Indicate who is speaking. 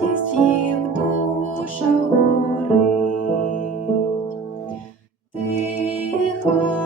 Speaker 1: радість і в душа горить. Тихо.